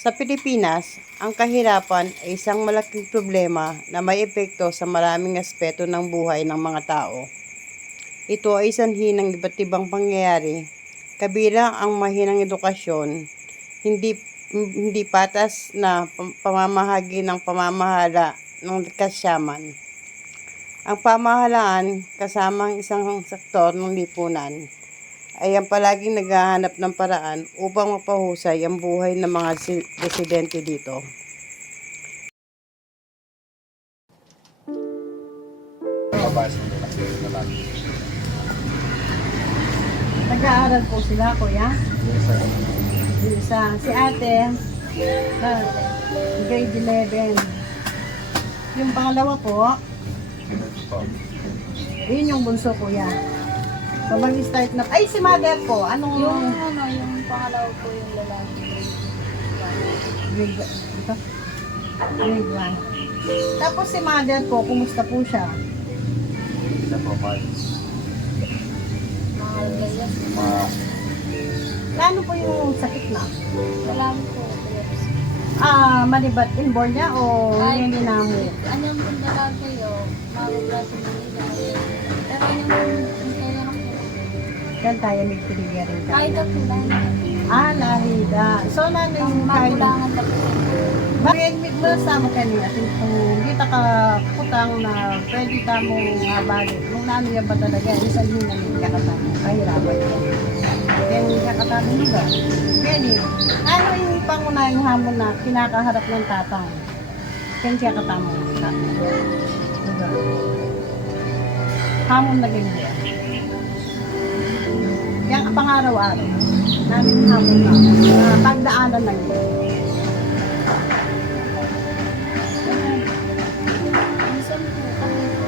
Sa Pilipinas, ang kahirapan ay isang malaking problema na may epekto sa maraming aspeto ng buhay ng mga tao. Ito ay sanhi ng iba't ibang pangyayari, kabilang ang mahinang edukasyon, hindi patas na pamamahagi ng pamamahala ng kasyaman. Ang pamahalaan kasama ang isang sektor ng lipunan ay ang palaging naghahanap ng paraan upang mapahusay ang buhay ng mga residente dito. Nag-aaral po sila, kuya? Isa. Si ate, grade 11. Yung pangalawa po, yun yung bunso, kuya. So, mag-start na. Ay, si mother po. Anong... Yung pangalawa po yung lalaki. Grade 1. Tapos si mother po, kumusta po siya? Isa po, kahit Mahal kaya. Ano po yung sakit na? Wala po. Malibat inborn niya o Ay, hindi na mo? Anyang po lalaki yun. Magugrasa nila. Pero yung kaya lang po. Yan tayo nagpiligan rin ka. Kahit ako lang. Lahida. So, ano yung kahit... Magulangan lang po. Bakit mo sama kanina? Kung kita ka putang na pwede ka mong balik. Nung nano yan ba talaga? Isang hina yung kakatama. Kahirapan yan. Kaya yung kakatama nyo ba? Ganyan. Ano yung pangunahing hamon na kinakaharap ng tatang? Kaya yung kakatama mo. Diba? Hamon na ganyan. Yan ang pangaraw-araw. Namin hamon na. Pagdaanan lang yun. Minsan po kami po.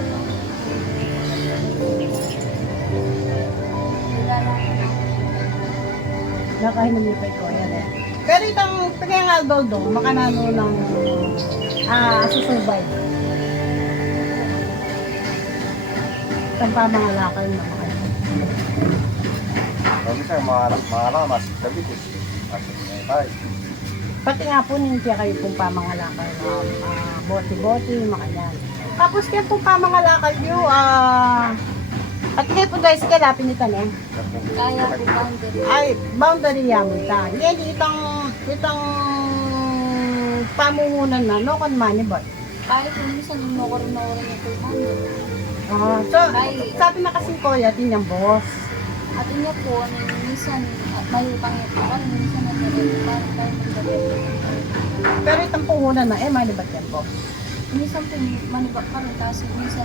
Nakahinom niyo pa ito, yan eh. Pero itong Pagyangal Doldo, makanano ng susubay. Itong pamangalakal na makanano. kami sa mga mas sabitis. Ay, Pati nga po nintiya kayo pong pamangalakal na bote-bote, makanyan. Tapos kayo pong pamangalakal nyo, at kayo po guys, kalapin nito eh. Kaya po boundary. Ay, boundary yaman ta. Yan, itong pamungunan na, no kon money ba? Kahit po minsan yung mokorin-mokorin yung tulman. So, sabi na kasi ko, yatin yung boss. At niya po, minsan may pangit po kami, minsan parang tayo magdabit. Pero itong puhunan na, malibat yan boss. Minsan po manibak pa rin, tapos minsan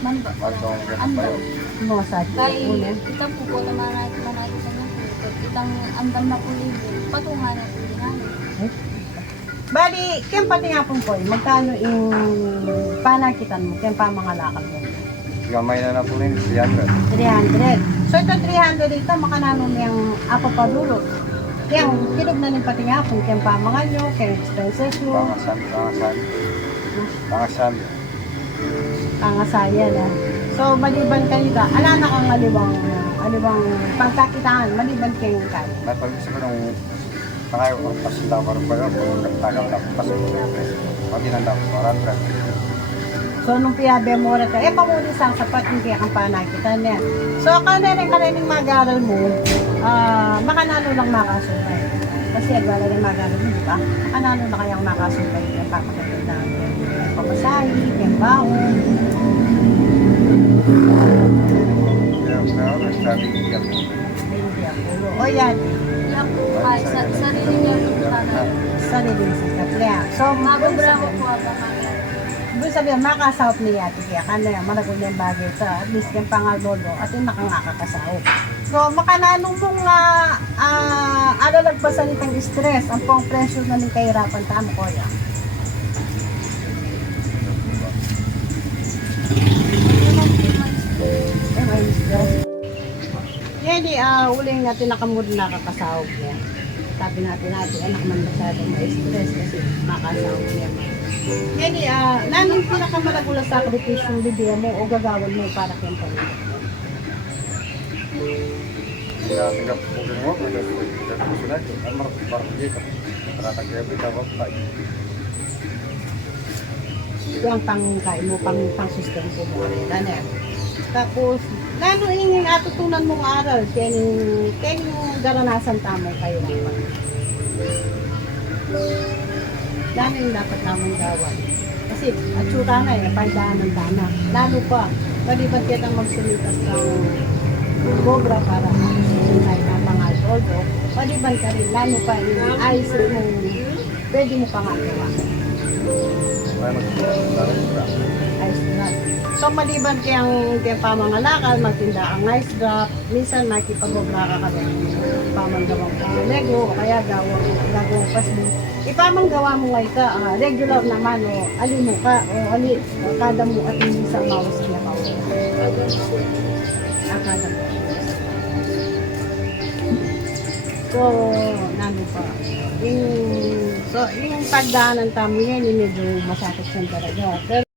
manibak pa rin. Andam. Mga sabi ko Kaya una. itang po po na manakita na po. Itang andam na po libo, patungan na po namin. Bali, kaya pati nga pong po, magkano yung panakitan mo, kaya pamangalakal mo? gamay na po rin, 300. 300. So ito 300 dito, makanano mo yung apapadulo. Kaya kilog na rin pati nga pong kaya pamangal nyo, kaya expenses nyo, pangasaya na. So maliban kayo ka, ala na kang alibang pagkakitaan, maliban kayo kayo. Napag-isa ko nung pangayo ko, pasinta ko rin pa yun, kung nagtagal na po, pasok ko rin. Maginanda ko, 400. So nung piyabe mo rin ka, pamuli sa sapat yung kaya kang panakitan niya. So kanilang mag-aral mo, makanano lang makasumpay. Kasi agwala rin mag-aral mo, di ba? Makanano na kayang makasumpay yung papakita namin. Yung pamasahi, yung baon. Kaya nagsabi ko yan. Hindi ako. O yan, Kaya po, kahit sarili niya po sana. sariling sikat niya. So Magubramo po abangan. ibig sabihin, makasahop niya ati kaya kanila, managod yung bagay sa at least yung pangalolo at yung nakangakakasahop. So, makananong pong alalagpasan itong stress, ang pong pressure na ng kahirapan tamo ko yan. May stress. Yan uling natin nakamod nakakasahop niya. Sabi natin, anak man masyadong may stress kasi makasahop niya. Yan nanong pinakamalagula sakripisyo yung bibigyan mo o gagawin mo para kayong pamilya? Kaya tingnan po mo, kung nagsusunod, ang marapit dito. Tratag-gabi tawag pa. Ito ang pangkain mo, pang-sustento mo. Ano yan? Tapos, lalo yung atutunan mong aral, kaya garanasan tamo kayo naman. Lalo yung dapat namang gawan. Kasi, atsura na eh, pandaan ng tana. Lalo pa, maliban kitang magsulitas ng cobra para masunay na mga todo, maliban ka rin, lalo pa yung ayos mo, pwede mo pang agawa. Kaya mag-drop. Ice drop. So, maliban kayang pamangalakal, magtinda ang ice drop, minsan makipag-obra ka kami pamanggawang negro, o kaya gawang pasmo. Ipamanggawa mo ngayon ka, regular naman, o ali mo ka, o kada mo at hindi sa mawas niya pa. Kada mo. So, nano pa. Yung pagdaanan tamo yan, medyo masakit siyang talaga. Pero,